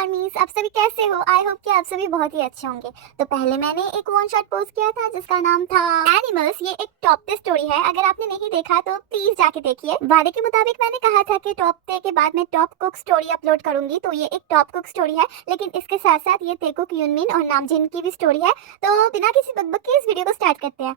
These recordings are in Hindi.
आर्मीज, आप सभी कैसे हो? आई होप कि आप सभी बहुत ही अच्छे होंगे। तो पहले मैंने एक वन शॉट पोस्ट किया था जिसका नाम था एनिमल्स। ये एक टॉप टे स्टोरी है, अगर आपने नहीं देखा तो प्लीज जाके देखिए। वादे के मुताबिक मैंने कहा था कि टॉप टे के बाद मैं टॉप कुक स्टोरी अपलोड करूंगी, तो ये एक टॉप कुक स्टोरी है, लेकिन इसके साथ साथ ये तेकुक यूनमिन और नामजिन की भी स्टोरी है। तो बिना किसी बकबक के इस वीडियो को स्टार्ट करते हैं।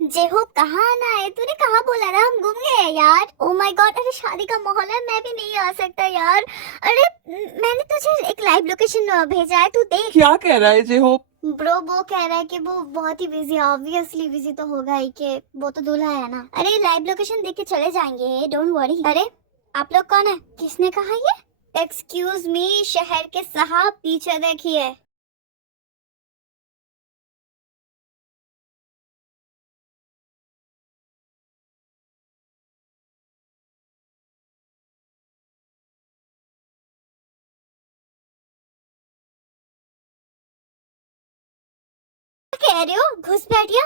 जेहोप कहाँ आना है? तूने कहाँ बोला था? हम घूम गए यार। ओ माय गॉड, अरे शादी का माहौल है, मैं भी नहीं आ सकता यार। अरे मैंने तुझे एक लाइव लोकेशन भेजा है, तू देख। क्या कह रहा है जेहोप? ब्रो वो कह रहा है कि वो बहुत ही बिजी है। ऑब्वियसली बिजी तो होगा ही, कि वो तो दूल्हा है ना। अरे लाइव लोकेशन देख के चले जाएंगे, डोंट वरी। अरे आप लोग कौन है? किसने कहा ये? एक्सक्यूज मी शहर के साहब, पीछे देखिए। कह रहे हो घुसपैठिया?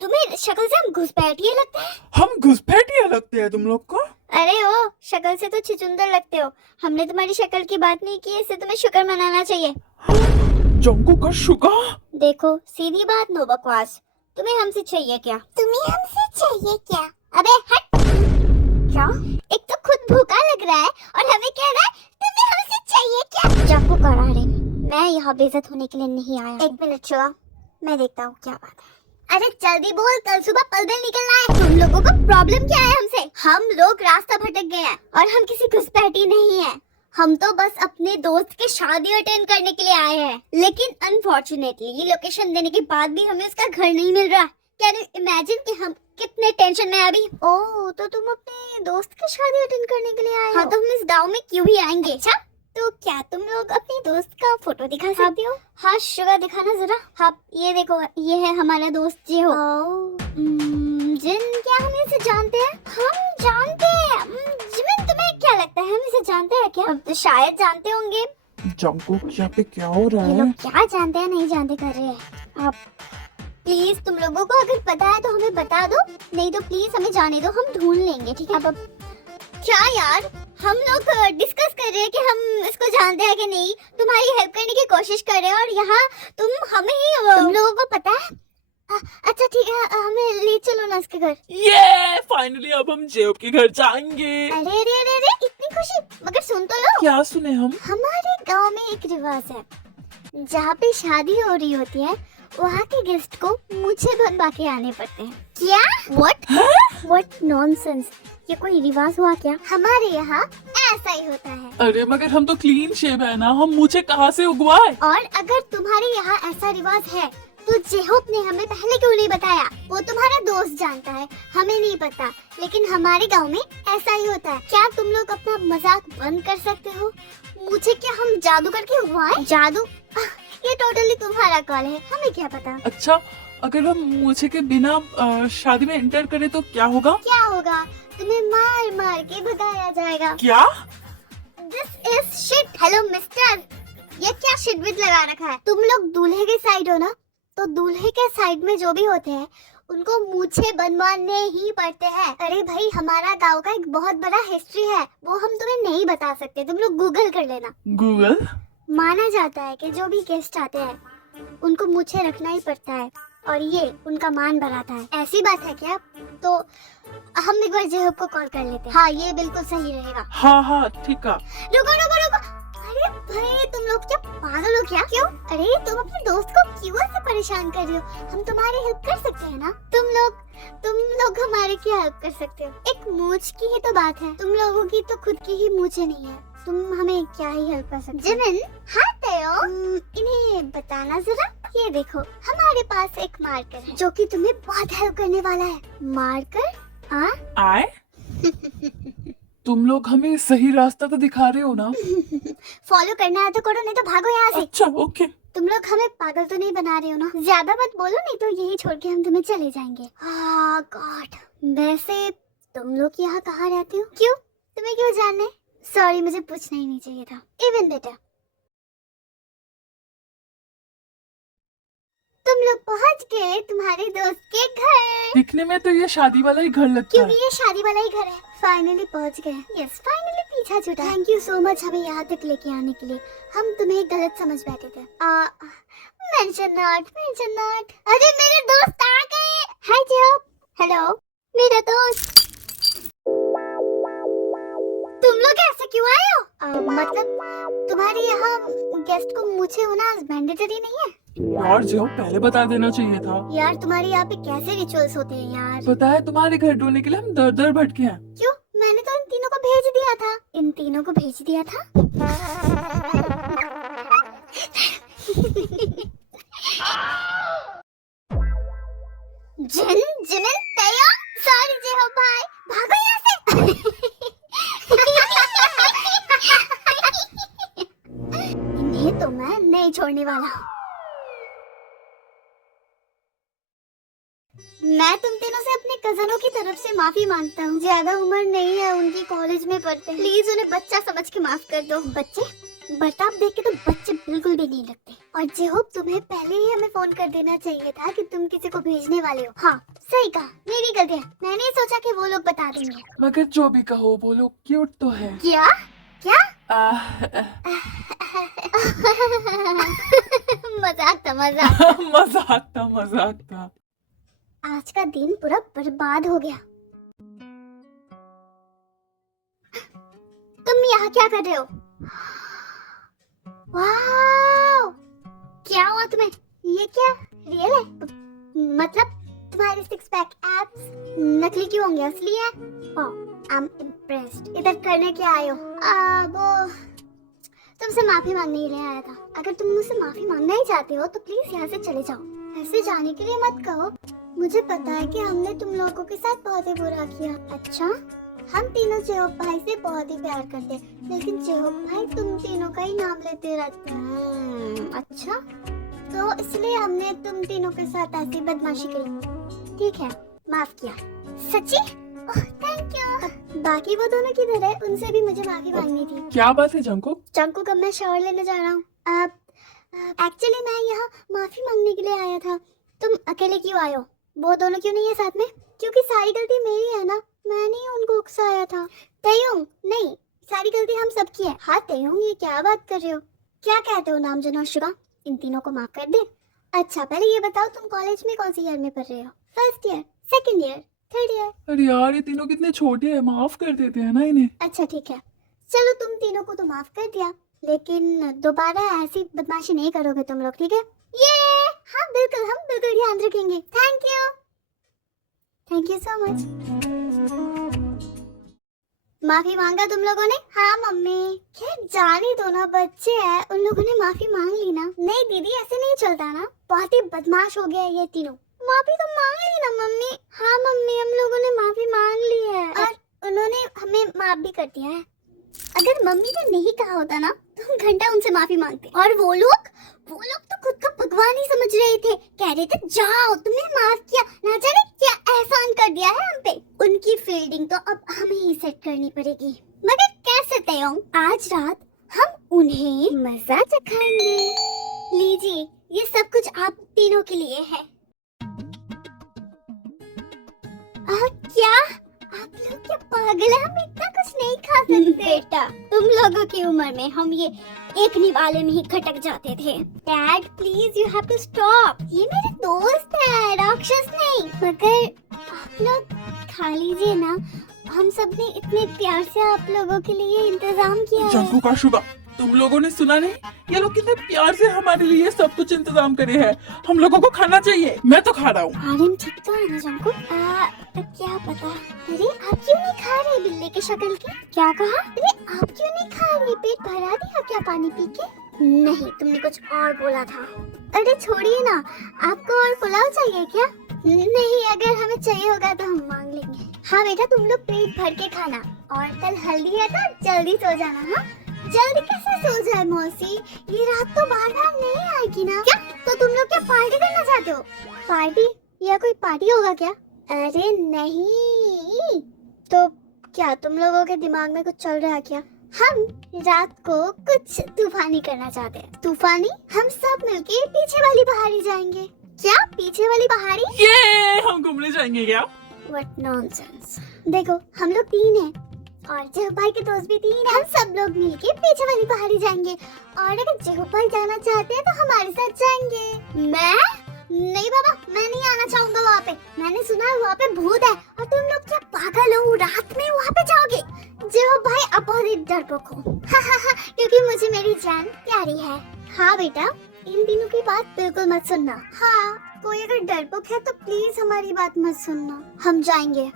तुम्हें शक्ल से हम घुसपैठिए लगते हैं? हम घुसपैठिए लगते हैं तुम लोग को? अरे ओ, शक्ल से तो छिचुंदर लगते हो। हमने तुम्हारी शक्ल की बात नहीं की, इससे तुम्हें शुक्र मनाना चाहिए। जंगू का शुगर? देखो सीधी बात, नो बकवास। तुम्हें हमसे चाहिए क्या? तुम्हें हमसे चाहिए क्या? अबे हट। क्या? एक तो खुद भूखा लग रहा है और हमें कह रहा है तुम्हें हमसे चाहिए क्या? चाकू करा रहे। मैं यहाँ बेइज्जत होने के लिए नहीं आया। एक मिनट चुआ, मैं देखता हूँ क्या बात है। अरे जल्दी बोल, कल सुबह पलदल निकलना है। तुम लोगों को प्रॉब्लम क्या है हमसे? हम लोग रास्ता भटक गए हैं और हम किसी घुसपैठी नहीं है। हम तो बस अपने दोस्त की शादी अटेंड करने के लिए आए हैं, लेकिन अनफॉर्चुनेटली लोकेशन देने के बाद भी हमें उसका घर नहीं मिल रहा। कैन यू इमेजिन कि हम कितने टेंशन में अभी। ओह, तो तुम अपने दोस्त की शादी अटेंड करने के लिए आए हो? हाँ, तो हम इस गांव में क्यों ही आएंगे? अच्छा, तो क्या तुम लोग अपनी दोस्त का फोटो दिखा सकते हो? हाँ शुगर, दिखाना जरा। हाँ ये देखो, ये है हमारा दोस्त जेहो। जिन, क्या हम इसे जानते हैं? हम जानते हैं। जिमिन, तुम्हें क्या लगता है हम इसे जानते हैं क्या? अब तो शायद जानते होंगे। जंगू यहाँ पे क्या हो रहा ये है? लोग क्या जानते हैं नहीं जानते कर रहे हैं। अब प्लीज तुम लोगों को अगर पता है तो हमें बता दो, नहीं तो प्लीज हमें जाने दो, हम ढूंढ लेंगे, ठीक है? अब क्या यार, हम लोग डिस्कस कर रहे हैं कि हम इसको जानते हैं कि नहीं, तुम्हारी हेल्प करने की कोशिश कर रहे हैं और यहाँ तुम हमें ही। तुम लोगों को पता है? अच्छा ठीक है, हमें ले चलो ना उसके घर। ये फाइनली अब हम जेहोप के घर जाएंगे। अरे अरे अरे अरे, इतनी खुशी, मगर सुन तो लो। क्या सुने हम? हमारे गांव में एक रिवाज है, जहाँ पे शादी हो रही होती है वहाँ के गेस्ट को मूछें बनवा के आने पड़ते हैं। क्या? व्हाट नॉनसेंस, ये कोई रिवाज हुआ क्या? हमारे यहाँ ऐसा ही होता है। अरे मगर हम तो क्लीन शेव है ना, हम मुझे कहाँ से उगवाए? और अगर तुम्हारे यहाँ ऐसा रिवाज है तो जेहोप ने हमें पहले क्यों नहीं बताया? वो तुम्हारा दोस्त जानता है, हमें नहीं पता, लेकिन हमारे गांव में ऐसा ही होता है। क्या तुम लोग अपना मजाक बंद कर सकते हो? मुझे क्या हम जादू करके उगवाएं? जादू? ये टोटली तुम्हारा कॉल है, हमें क्या पता। अच्छा, अगर हम मुझे के बिना शादी में एंटर करें तो क्या होगा? क्या होगा? तुम्हें मार मार के भगाया जाएगा। क्या? This is shit. Hello mister, ये क्या शिट लगा रखा है? तुम लोग दूल्हे के साइड हो ना, तो दूल्हे के साइड में जो भी होते हैं उनको मूछे बनवाने ही पड़ते हैं। अरे भाई, हमारा गांव का एक बहुत बड़ा हिस्ट्री है, वो हम तुम्हें नहीं बता सकते, तुम लोग गूगल कर लेना। गूगल? माना जाता है कि जो भी गेस्ट आते हैं उनको मूछे रखना ही पड़ता है और ये उनका मान बढ़ाता है। ऐसी बात है क्या? तो हम एक बार जेहोप को कॉल कर लेते हैं। हाँ ये बिल्कुल सही रहेगा। हाँ हाँ ठीक है। रुको रुको रुको, अरे भाई तुम लोग क्या पागल हो क्या? क्यों? अरे तुम अपने दोस्त को क्यों ऐसे परेशान कर रही हो? हम तुम्हारी हेल्प कर सकते हैं ना? तुम लोग हमारी क्या हेल्प कर सकते हो? एक मूछ की ही तो बात है, तुम लोगों की तो खुद की ही मूछें नहीं है, तुम हमें क्या ही हेल्प कर सकते हो? जिमिन, हाँ तयो, इन्हें बताना जरा। ये देखो, हमारे पास एक मार्कर है जो कि तुम्हें बहुत हेल्प करने वाला है। मार्कर? हाँ? आए? तुम लोग हमें सही रास्ता तो दिखा रहे हो ना? फॉलो करना है तो करो, नहीं तो भागो यहाँ से। अच्छा ओके। तुम लोग हमें पागल तो नहीं बना रहे हो ना? ज्यादा मत बोलो, नहीं तो यही छोड़ के हम तुम्हें चले जाएंगे। गॉड, वैसे तुम लोग यहाँ कहाँ रहते हो? क्यों, तुम्हें क्यों जानना है? सॉरी, मुझे पूछना ही नहीं चाहिए था। Even better. तुम लोग पहुंच गए तुम्हारे दोस्त के घर। दिखने में तो ये शादी वाला ही घर लगता क्योंकि है। ये शादी वाला ही घर है। फाइनली पहुंच गए। यस, फाइनली पीछा छूटा। थैंक यू सो मच हमें यहाँ तक लेके आने के लिए। हम तुम्हें गलत समझ बैठे थे। Mention not. अरे मेरे दोस्त आ गए। हाय जेब। हेलो मेरा दोस्त। तुम लोग ऐसे क्यों आए हो? मतलब तुम्हारे यहाँ गेस्ट को मुझे होना मैंडेटरी नहीं है? यार जो पहले बता देना चाहिए था। यार तुम्हारे यहाँ पे कैसे रिचुअल्स होते हैं यार? पता है तुम्हारे घर ढूंढने के लिए हम दर दर भटके हैं। क्यों? मैंने तो इन तीनों को भेज दिया था। इन तीनों को भेज दिया था? जिमिन तैयो। सॉरी जेहो भाई, भागो यहाँ से। इन्हें तो मैं नहीं छोड़ने वाला हूँ। मैं तुम तीनों से अपने कजनों की तरफ से माफी मांगता हूँ। ज्यादा उम्र नहीं है उनकी, कॉलेज में पढ़ते हैं। प्लीज उन्हें बच्चा समझ के माफ कर दो। बच्चे? बर्ताव देख के तो बच्चे बिल्कुल भी नहीं लगते। और जेहोब तुम्हें पहले ही हमें फोन कर देना चाहिए था कि तुम किसी को भेजने वाले हो। हाँ सही कहा, मेरी गलती है। मैंने सोचा कि वो लोग बता देंगे। मगर जो भी कहो वो लोग क्यूट तो है। क्या क्या? मजाक था मजाक था। आज का दिन पूरा बर्बाद हो गया। तुम यहाँ क्या कर रहे हो? वाओ, क्या हुआ तुम्हें? ये क्या रियल है? मतलब तुम्हारे सिक्स पैक एब्स नकली क्यों होंगे, असली है? I am impressed. इधर करने क्या आए हो? वो तुमसे माफी मांगने के लिए आया था। अगर तुम मुझसे माफी मांगना ही चाहते हो तो प्लीज यहाँ से चले जाओ। ऐसे जाने के लिए मत कहो। मुझे पता है कि हमने तुम लोगों के साथ बहुत ही बुरा किया। अच्छा, हम तीनों जेहोब भाई से बहुत ही प्यार करते हैं, लेकिन जेहोब भाई तुम तीनों का ही नाम लेते रहते हैं। अच्छा, तो इसलिए हमने तुम तीनों के साथ ऐसी बदमाशी करी। ठीक है, माफ किया। सच्ची? Thank you. बाकी वो दोनों किधर है? उनसे भी मुझे माफी मांगनी थी। क्या बात है जंकुक? जंकुक, अब मैं शावर लेने जा रहा हूँ। एक्चुअली मैं यहाँ माफी मांगने के लिए आया था। तुम अकेले क्यों आए हो? वो दोनों क्यों नहीं है साथ में? क्योंकि सारी गलती मेरी है ना, मैंने ही उनको उकसाया था। तयंग, नहीं, सारी गलती हम सबकी है। हाँ तयंग, ये क्या बात कर रहे हो? क्या कहते हो नाम जनाशुगा? इन तीनों को माफ कर दे। अच्छा पहले ये बताओ तुम कॉलेज में कौन सी ईयर में पढ़ रहे हो? First year, second year, third year? अरे यार ये तीनों कितने छोटे हैं, माफ कर देते हैं ना इन्हें। अच्छा ठीक है, चलो तुम तीनों को तो माफ कर दिया, लेकिन दोबारा ऐसी बदमाशी नहीं करोगे तुम लोग, ठीक है? ये हाँ बिल्कुल, हम बिल्कुल ध्यान रखेंगे। Thank you so much. माफी मांगा तुम लोगों ने? हाँ मम्मी। क्या जाने दो ना, बच्चे हैं, उन लोगों ने माफी मांग ली ना। नहीं दीदी ऐसे नहीं चलता ना, बहुत ही बदमाश हो गया ये तीनों। माफी तो मांग ली ना मम्मी। हाँ मम्मी, हम लोगों ने माफी मांग ली है और उन्होंने हमें माफ भी कर दिया है। अगर मम्मी ने नहीं कहा होता ना तो हम घंटा उनसे माफी मांगते। और वो लोग तो खुद का भगवान ही समझ रहे थे, कह रहे थे जाओ तुम्हें माफ किया, ना जाने क्या एहसान कर दिया है हम पे। उनकी फील्डिंग तो अब हमें ही सेट करनी पड़ेगी। मगर कैसे तयंग? आज रात हम उन्हें मजा चखाएंगे। लीजिए, ये सब कुछ आप तीनों के लिए है। क्या आप लोग क्या पागल हैं? हम इतना कुछ नहीं खा सकते। बेटा, तुम लोगों की उम्र में हम ये एक निवाले में ही खटक जाते थे। Dad please, you have to stop. ये मेरे दोस्त है, राक्षस नहीं। मगर आप लोग खा लीजिए ना, हम सब ने इतने प्यार से आप लोगों के लिए इंतजाम किया है। जंकुक का शुगा, तुम लोगों ने सुना नहीं? ये लोग कितने प्यार से हमारे लिए सब कुछ इंतजाम करे हैं। हम लोगों को खाना चाहिए। मैं तो खा रहा हूँ। आर्यन ठीक तो है ना जंकुक? क्या पता। अरे आप क्यों नहीं खा रहे बिल्ली की शक्ल के? क्या कहा? अरे आप क्यों नहीं खा रहे? पेट भरा दिया क्या पानी पी के? नहीं, तुमने कुछ और बोला था। अरे छोड़िए ना, आपको और पुलाव चाहिए क्या? नहीं, अगर हमें चाहिए होगा तो हम मांग लेंगे। हाँ बेटा, तुम लोग पेट भर के खाना, और कल हल्दी है तो जल्दी सो जाना। हाँ जल्दी कैसे सो जाए मौसी, ये रात तो बार बार नहीं आएगी ना। क्या? तो तुम लोग क्या पार्टी करना चाहते हो? पार्टी? या कोई पार्टी होगा क्या? अरे नहीं, तो क्या तुम लोगों के दिमाग में कुछ चल रहा है क्या? हम रात को कुछ तूफानी करना चाहते हैं। तूफानी? हम सब मिलके पीछे वाली पहाड़ी जाएंगे। क्या पीछे वाली पहाड़ी? ये हम घूमने जाएंगे क्या? What nonsense. देखो हम लोग 3 हैं और जहूब भाई के दोस्त भी 3 हैं। हम सब लोग मिलके पीछे वाली पहाड़ी जाएंगे और अगर जहूब भाई जाना चाहते हैं तो हमारे साथ जाएंगे। मैं? नहीं बाबा, मैं नहीं आना चाहूंगा वहाँ पे। मैंने सुना है वहाँ पे भूत है और तुम लोग क्या पागल हो, रात में वहाँ पे जाओगे? जहूब भाई आप बहुत डरपोक हो। क्योंकि मुझे मेरी जान प्यारी है। हाँ बेटा, इन दिनों की बात बिल्कुल मत सुनना। हाँ, कोई अगर डरपोक है तो प्लीज हमारी बात मत सुनना। हम जाएंगे।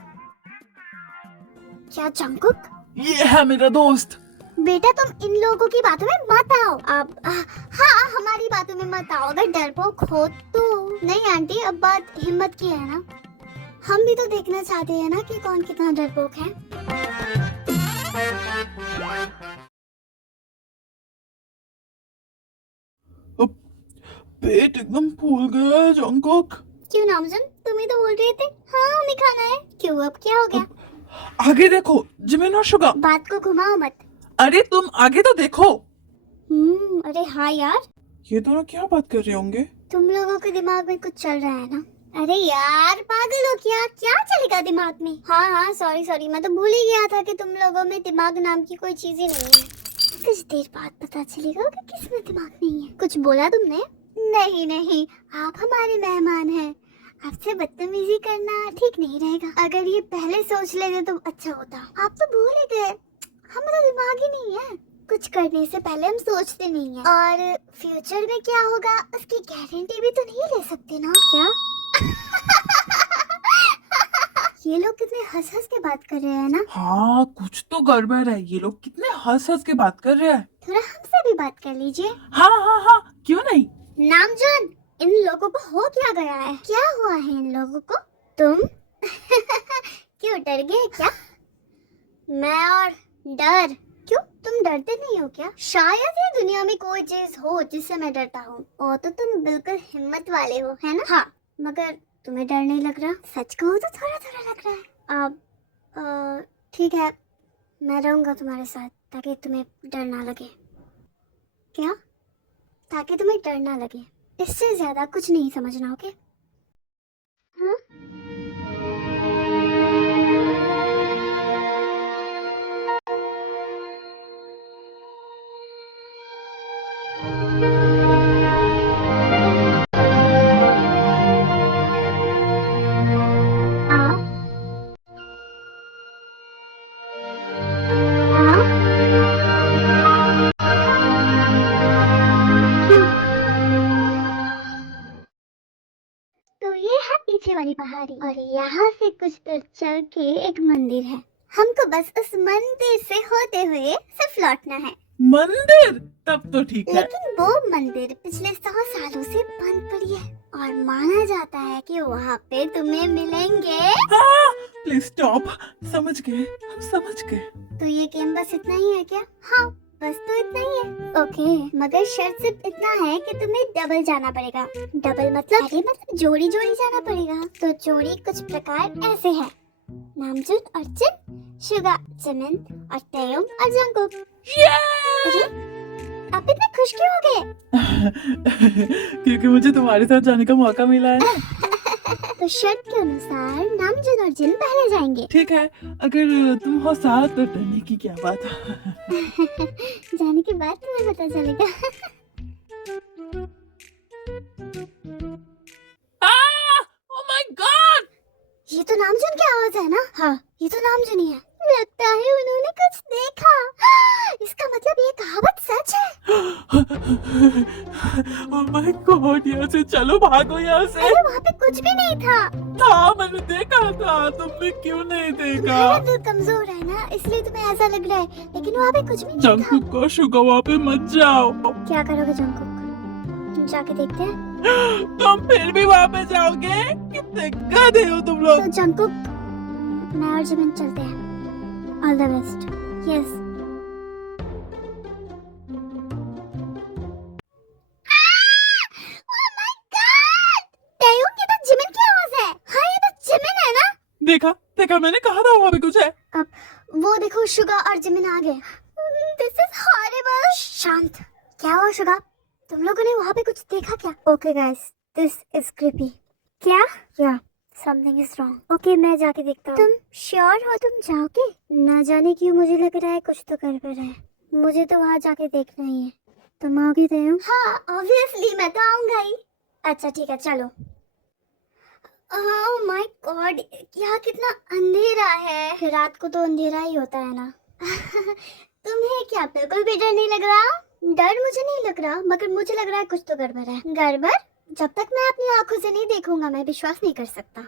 क्या जंगकुक? ये है मेरा दोस्त। बेटा तुम इन लोगों की बातों में मत आओ। अब हाँ, हमारी बातों में मत आओ। अगर डरपोक हो तो। नहीं आंटी, अब बात हिम्मत की है ना। हम भी तो देखना चाहते हैं ना कि कौन कितना डरपोक है। अब पेट एकदम फूल गया है जंगकुक। क्यों नामजन, तुम ही तो बोल रहे थे हाँ हमें खाना है। क्यों, अब क्या हो गया? आगे देखो जिमिन और शुगा। बात को घुमाओ मत। अरे तुम आगे तो देखो। अरे हाँ यार, ये दोनों क्या बात कर रहे होंगे? तुम लोगों के दिमाग में कुछ चल रहा है ना। अरे यार पागल हो क्या? क्या चलेगा दिमाग में? हाँ सॉरी, मैं तो भूल ही गया था कि तुम लोगों में दिमाग नाम की कोई चीज ही नहीं है। कुछ देर बाद पता चलेगा कि किस में दिमाग नहीं है। कुछ बोला तुमने? नहीं, आप हमारे मेहमान हैं, आपसे बदतमीजी करना ठीक नहीं रहेगा। अगर ये पहले सोच लेते तो अच्छा होता। आप तो भूल ही गए, हमारा दिमाग ही नहीं है। कुछ करने से पहले हम सोचते नहीं हैं। और फ्यूचर में क्या होगा उसकी गारंटी भी तो नहीं ले सकते ना। क्या? ये लोग कितने हंस हंस के बात कर रहे हैं ना। हाँ कुछ तो गड़बड़ है। ये लोग कितने हंस हंस के बात कर रहे हैं। थोड़ा हमसे भी बात कर लीजिए। हाँ क्यों नहीं। नामजन, इन लोगों को हो क्या गया है? क्या हुआ है इन लोगों को? तुम क्यों डर गए क्या? मैं और डर? क्यों, तुम डरते नहीं हो क्या? शायद ये दुनिया में कोई चीज हो जिससे मैं डरता हूँ। और तो तुम बिल्कुल हिम्मत वाले हो, है ना? हाँ, मगर तुम्हें डर नहीं लग रहा? सच कहो तो थोड़ा थोड़ा लग रहा है। अब ठीक है, मैं रहूंगा तुम्हारे साथ ताकि तुम्हें डर ना लगे। क्या? ताकि तुम्हें डर ना लगे, इससे ज्यादा कुछ नहीं समझना। ओके? हाँ? तो ये है पीछे वाली पहाड़ी और यहाँ से कुछ दूर चल के एक मंदिर है। हमको बस उस मंदिर से होते हुए सिर्फ लौटना है। मंदिर? तब तो ठीक है। लेकिन वो मंदिर पिछले 100 सालों से बंद पड़ी है और माना जाता है कि वहाँ पे तुम्हें मिलेंगे। हाँ प्लीज स्टॉप। समझ गए, हम समझ गए। तो ये गेम बस इतना ही है क्या? हाँ बस तो इतना ही है। ओके, मगर शर्त सिर्फ इतना है कि तुम्हें डबल जाना पड़ेगा। डबल मतलब? अरे मतलब जोड़ी जोड़ी जाना पड़ेगा। तो जोड़ी कुछ प्रकार ऐसे है: नामजून और चिन, शुगा, जिमिन और तयोंग और जंगकुक। अरे आप इतने खुश क्यों हो गए? क्योंकि मुझे तुम्हारे साथ जाने का मौका मिला है ना। तो शर्त के अनुसार नामजून और जिन पहले जाएंगे। ठीक है, अगर तुम हो साथ तो डरने की क्या बात है। जाने के बाद तुम्हें पता चलेगा। Oh my God! ये तो नामजून की आवाज है ना? हाँ, ये तो नामजून ही है। लगता है उन्होंने कुछ देखा। इसका मतलब ये कहावत सच है। ओह माय गॉड, यहाँ से चलो, भागो यहाँ से। अरे वहाँ पे कुछ भी नहीं था। हाँ मैंने देखा था, तुमने क्यों नहीं देखा? तुम्हारा दिल कमजोर है ना, इसलिए तुम्हें ऐसा लग रहा है, लेकिन वहाँ पे कुछ भी नहीं था। जंगकुक को शुगा वहाँ पे मत जाओ। क्या करोगे जंगकुक? तुम जाके देखते हैं। तुम फिर भी वहाँ पे जाओगे? कितने गधे हो तुम लोग। तो जंगकुक, मैं और जिमिन चलते हैं। All the best. यस। देखा देखा, मैंने कहा था वहाँ पे कुछ है। अब वो देखो, शुगा और जिमिन आ गए। This is horrible. शांत। क्या हुआ शुगा? तुम लोगों ने वहाँ पे कुछ देखा क्या? Okay guys, this is creepy. क्या? या समथिंग इज रॉन्ग। ओके मैं जाके देखता हूँ। तुम श्योर हो तुम जाओगे? ना जाने क्यों मुझे लग रहा है कुछ तो गड़बड़ है। मुझे तो वहाँ जाके देखना ही है। तुम आओगी तो? हाँ ऑब्वियसली मैं तो आऊंगा ही। अच्छा ठीक है चलो। ओह माय गॉड यहाँ कितना अंधेरा है। रात को तो अंधेरा ही होता है ना। तुम्हें क्या बिल्कुल भी डर नहीं लग रहा? डर मुझे नहीं लग रहा मगर मुझे लग रहा है कुछ तो गड़बड़ है। गड़बड़? जब तक मैं अपनी आंखों से नहीं देखूंगा मैं विश्वास नहीं कर सकता।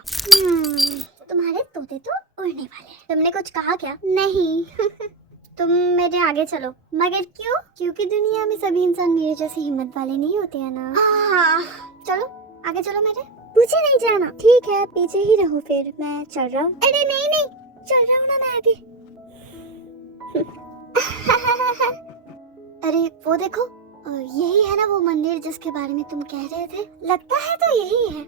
तुम्हारे तोते तो उड़ने वाले हैं। तुमने कुछ कहा क्या? नहीं। तुम मेरे आगे चलो। मगर क्यों? क्योंकि दुनिया में सभी इंसान मेरे जैसे हिम्मत वाले नहीं होते हैं ना। चलो आगे चलो मेरे। मुझे नहीं जाना। ठीक है पीछे ही रहो फिर मैं चल रहा हूँ। अरे नहीं नहीं चल रहा हूँ ना मैं आगे। अरे वो देखो यही है ना वो मंदिर जिसके बारे में तुम कह रहे थे। लगता है तो यही है।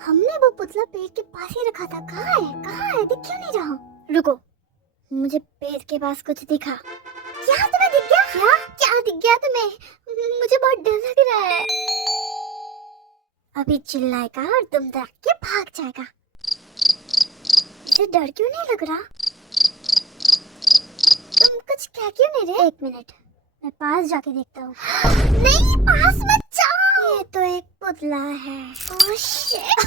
हमने वो पुतला पेड़ के पास ही रखा था। कहाँ है कहाँ है? दिख क्यों नहीं रहा? रुको मुझे पेड़ के पास कुछ दिखा। क्या तुम्हें दिख गया? क्या क्या दिख गया तुम्हें? मुझे बहुत डर लग रहा है। अभी चिल्लाएगा और तुम डर के भाग जाएगा। इसे डर क्यों नहीं लग रहा? तुम कुछ कह क्यों नहीं रहे? एक मिनट मैं पास जाके देखता हूँ। नहीं पास मत जाओ। ये तो एक पुतला है। Oh shit.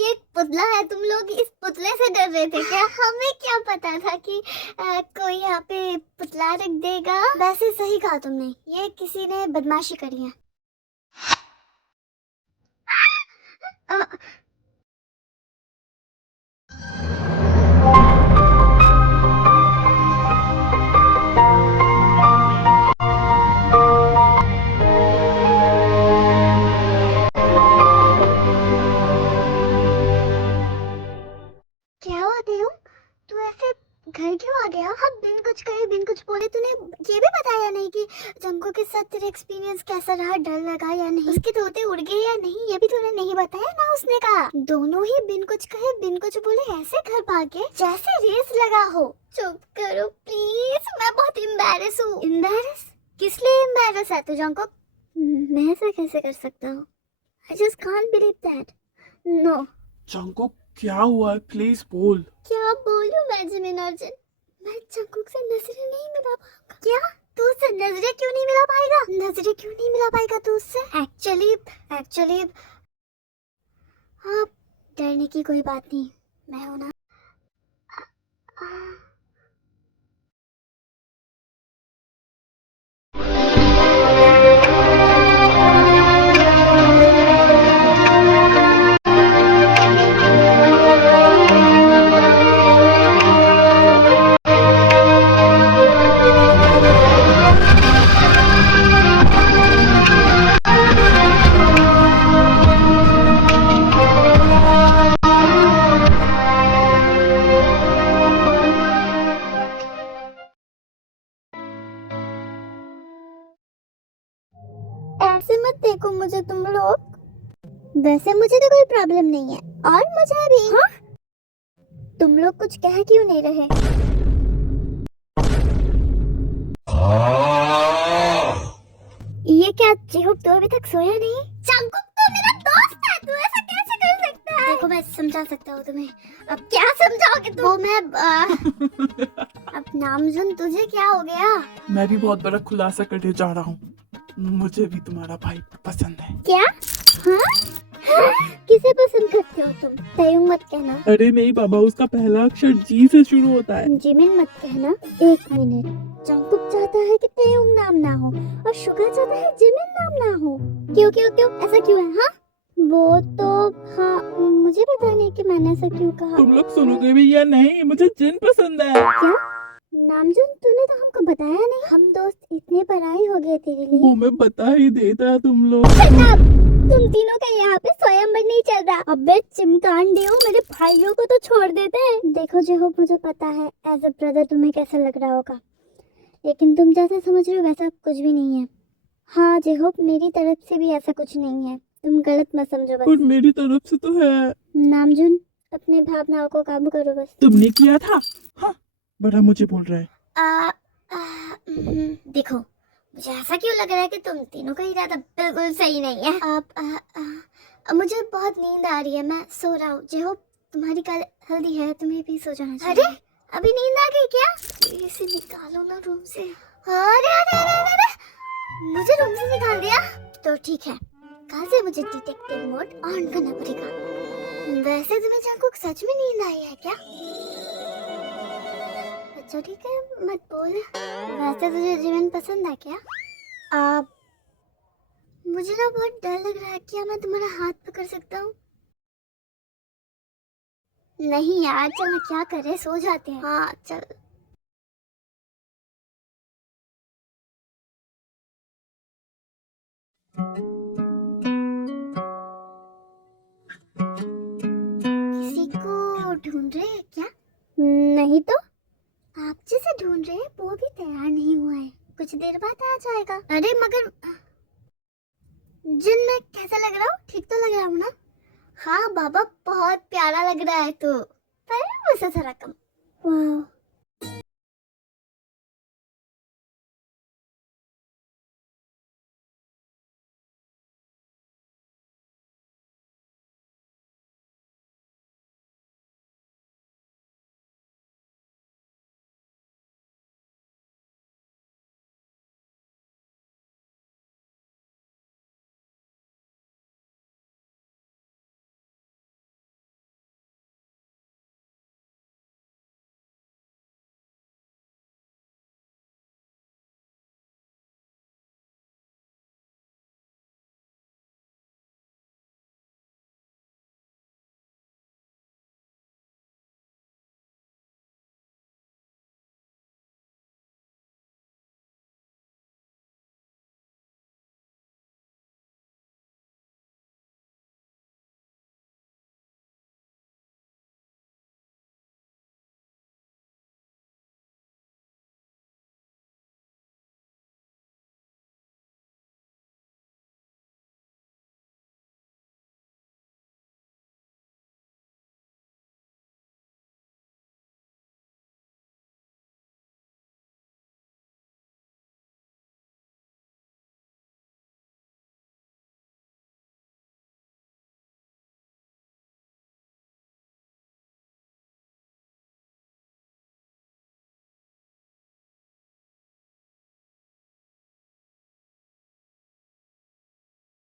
ये एक पुतला है। तुम लोग इस पुतले से डर रहे थे क्या? हमें क्या पता था कि कोई यहाँ पे पुतला रख देगा। वैसे सही कहा तुमने ये किसी ने बदमाशी करी है। क्या हुआ देव? तू ऐसे घर क्यों आ गया? हम बिन कुछ कहे बिन कुछ बोले तूने ये भी बताया नहीं कि जंको के साथ तेरा एक्सपीरियंस कैसा रहा? डर लगा या नहीं? उसके तोते उड़ गए या नहीं ये भी तूने नहीं बताया ना। उसने कहा दोनों ही बिन कुछ कहे बिन कुछ बोले ऐसे घर भागे जैसे रेस लगा हो। चुप करो प्लीज। मैं बहुत एम्बैरेस हूँ। एम्बैरेस? किस लिए एम्बैरेस है तू जंको? मैं ऐसा कैसे कर सकता हूँ? I just can't believe that. No. Jungkook क्या हुआ है प्लीज बोल। क्या बोलूं मैं जिमिन अर्जुन? मैं जंकुक से नजरें नहीं मिला पाऊंगा। क्या? तू उससे नजरें क्यों नहीं मिला पाएगा? नजरें क्यों नहीं मिला पाएगा तू उससे? एक्चुअली हाँ डरने की कोई बात नहीं। मैं हूं ना। ऐसे मत देखो मुझे तुम लोग। वैसे मुझे तो कोई प्रॉब्लम नहीं है और मुझे भी। हाँ? तुम लोग कुछ कह क्यों नहीं रहे? ये क्या चिहुक तू अभी तक सोया नहीं? जंकुक तो मेरा दोस्त है। तू ऐसा कैसे कर सकता है? देखो मैं समझा सकता हूँ तुम्हें। अब क्या समझाओगे तुम? वो मैं अब नामजुन तुझे क्या हो गया? मैं भी बहुत बड़ा खुलासा करने जा रहा हूँ। मुझे भी तुम्हारा भाई पसंद है। क्या? हाँ? किसे पसंद करते हो तुम? तयुंग मत कहना। अरे नहीं बाबा उसका पहला अक्षर जी से शुरू होता है। जिमिन मत कहना। एक मिनट। जंकुक चाहता है कि तयुंग नाम ना हो और शुगा चाहता है जिमिन नाम ना हो। क्यों क्यों क्यों ऐसा क्यों है? हाँ वो तो हाँ मुझे पता नहीं कि मैंने ऐसा क्यों कहा। तुम लोग सुनोगे भी या नहीं? मुझे जिन पसंद है। क्या? नामजुन तूने तो हमको बताया नहीं। हम दोस्त इतने पराई हो गए तेरे लिए। वो मैं बता ही देता तुम लोग। Shut up! तुम तीनों का यहाँ पे स्वयंवर नहीं चल रहा। अबे चिमकांडियों मेरे भाइयों को तो छोड़ देते। देखो जेहोप मुझे पता है एज अ ब्रदर तुम्हें कैसा लग रहा होगा लेकिन तुम जैसा समझ रहे हो वैसा कुछ भी नहीं है। हाँ जेहोप मेरी तरफ से भी ऐसा कुछ नहीं है। तुम गलत मत समझो बस। और मेरी तरफ से तो है। नामजुन अपने भावनाओं को काबू करो बस। तुमने किया था? हाँ बड़ा मुझे बोल रहा है। देखो मुझे ऐसा क्यों लग रहा है कि तुम तीनों का इरादा बिल्कुल सही नहीं है। अब मुझे बहुत नींद आ रही है, मैं सो रहा हूँ। जो तुम्हारी कल हल्दी है, तुम्हें भी सो जाना चाहिए। अरे अभी नींद आ गई क्या? इसे निकालो ना रूम से। अरे अरे अरे अरे, अरे। मुझे रूम से निकाल दिया तो ठीक है, कल से मुझे डिटेक्टिव मोड ऑन करना पड़ेगा। वैसे तुम्हें जंगकुक सच में नींद आई है क्या? अच्छा ठीक है, मत बोल। वैसे तुझे जीवन पसंद है क्या? आप मुझे ना बहुत डर लग रहा है, क्या मैं तुम्हारा हाथ पकड़ सकता हूँ? नहीं यार, चल ना, क्या करे, सो जाते हैं। हाँ चल। किसी को ढूंढ रहे हैं क्या? नहीं तो। आप जिसे ढूंढ रहे हैं वो भी तैयार नहीं हुआ है, कुछ देर बाद आ जाएगा। अरे मगर जिन मैं कैसा लग रहा हूँ? ठीक तो लग रहा हूँ ना? हाँ बाबा, बहुत प्यारा लग रहा है तू, पर मुझसे थोड़ा कम। वाह।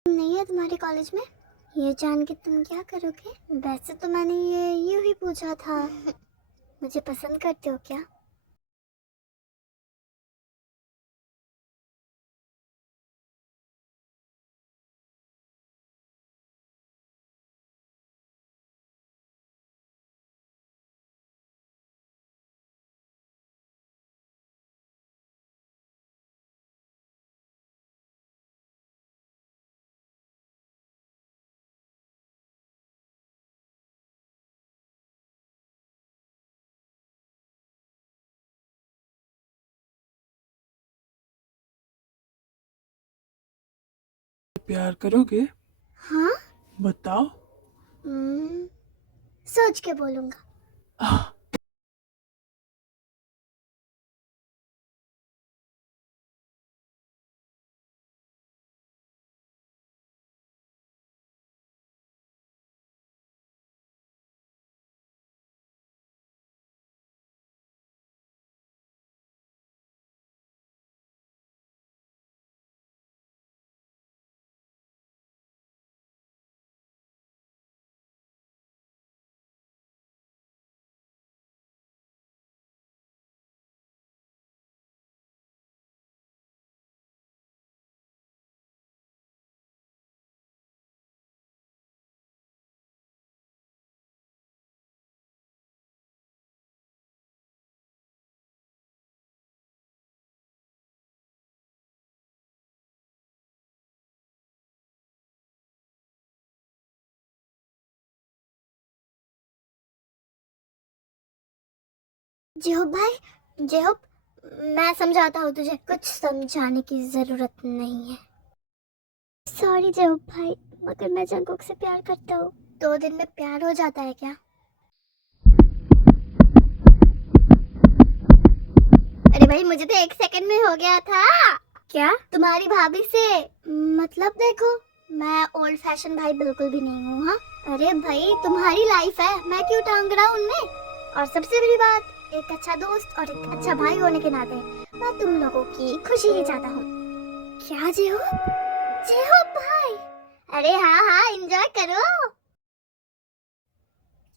नहीं है तुम्हारे कॉलेज में? ये जान के तुम क्या करोगे? वैसे तो मैंने ये यूं ही पूछा था। मुझे पसंद करते हो क्या? प्यार करोगे? हाँ। बताओ। सोच के बोलूंगा। आह, जेहोब भाई, जेहोब, मैं समझाता हूँ तुझे, कुछ समझाने की जरूरत नहीं है। सॉरी जेहोब भाई, मगर मैं जंगकुक से प्यार करता हूँ। 2 दिन में प्यार हो जाता है क्या? अरे भाई, मुझे तो 1 सेकंड में हो गया था। क्या तुम्हारी भाभी से? मतलब देखो, मैं ओल्ड फैशन भाई बिल्कुल भी नहीं हूँ। हाँ, अरे भाई तुम्हारी लाइफ है, मैं क्यों टांग रहा हूँ उनमें। और सबसे बड़ी बात, एक अच्छा दोस्त और एक अच्छा भाई होने के नाते मैं तुम लोगों की खुशी ही चाहता हूँ। क्या जेहो भाई? अरे हाँ हाँ, एंजॉय करो।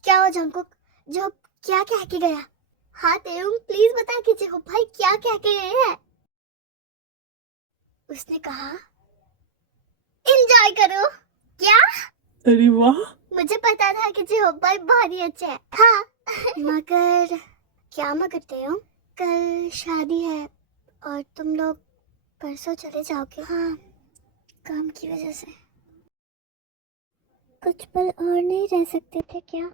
क्या हुआ जंकुक, जो क्या कह के गया? हाँ तेयुंग, प्लीज बता कि जेहो भाई क्या कह के गए हैं। उसने कहा एंजॉय करो। क्या? अरे वाह, मुझे पता था कि जेहो भाई बहुत ही अच्छा है। हाँ मगर क्या मगर तेयुंग, कल शादी है और तुम लोग परसों चले जाओगे। हाँ, काम की वजह से। कुछ पल और नहीं रह सकते थे क्या?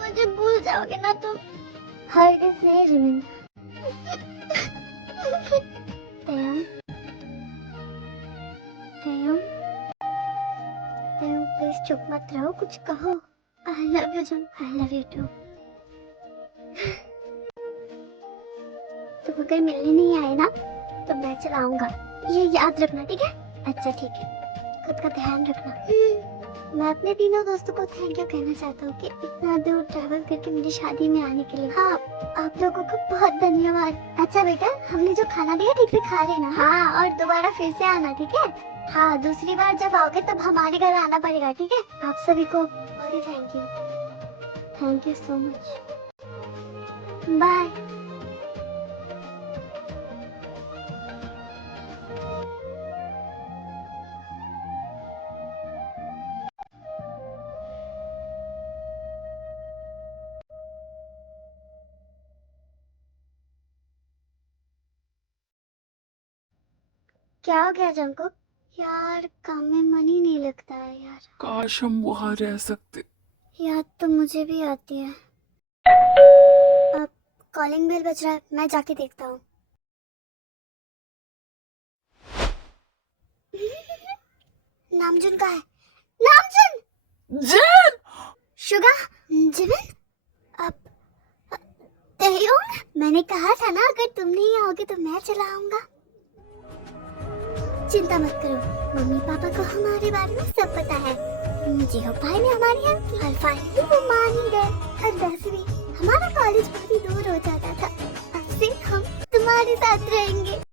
मुझे भूल जाओगे ना तुम। हरगिज़ नहीं जिमिन। तेयुंग, तेयुंग, तेयुंग प्लीज चुप मत रहो, कुछ कहो। आई लव यू जंग, आई लव यू टू। तुम अगर मिलने नहीं आए ना तो मैं चलाऊंगा, ये याद रखना, ठीक है? अच्छा ठीक है, खुद का ध्यान रखना। मैं अपने तीनों दोस्तों को थैंक यू कहना चाहता हूँ कि इतना दूर ट्रैवल करके मेरी शादी में आने के लिए। हाँ, आप लोगों को बहुत धन्यवाद। अच्छा बेटा, हमने जो खाना दिया ठीक से खा लेना। हाँ, और दोबारा फिर से आना, ठीक है? हाँ, दूसरी बार जब आओगे तब हमारे घर आना पड़ेगा, ठीक है? आप सभी को बहुत ही thank you so much. Bye. क्या हो गया जंकुक? यार काम में मन ही नहीं लगता है यार। काश हम वहाँ रह सकते। याद तो मुझे भी आती है। अब कॉलिंग बेल बज रहा है, मैं जाके देखता हूँ। नामजुन का है। नामजुन! जैन! शुगा! जिमिन! अब तेयुंग, मैंने कहा था ना अगर तुम नहीं आओगे तो मैं चला आऊंगा। चिंता मत करो, मम्मी पापा को हमारे बारे में सब पता है। जिहो भाई ने हमारी हेल्प की और फाइनली वो मान ही गए। और वैसे भी हमारा कॉलेज बहुत ही दूर हो जाता था, अब से हम तुम्हारे साथ रहेंगे।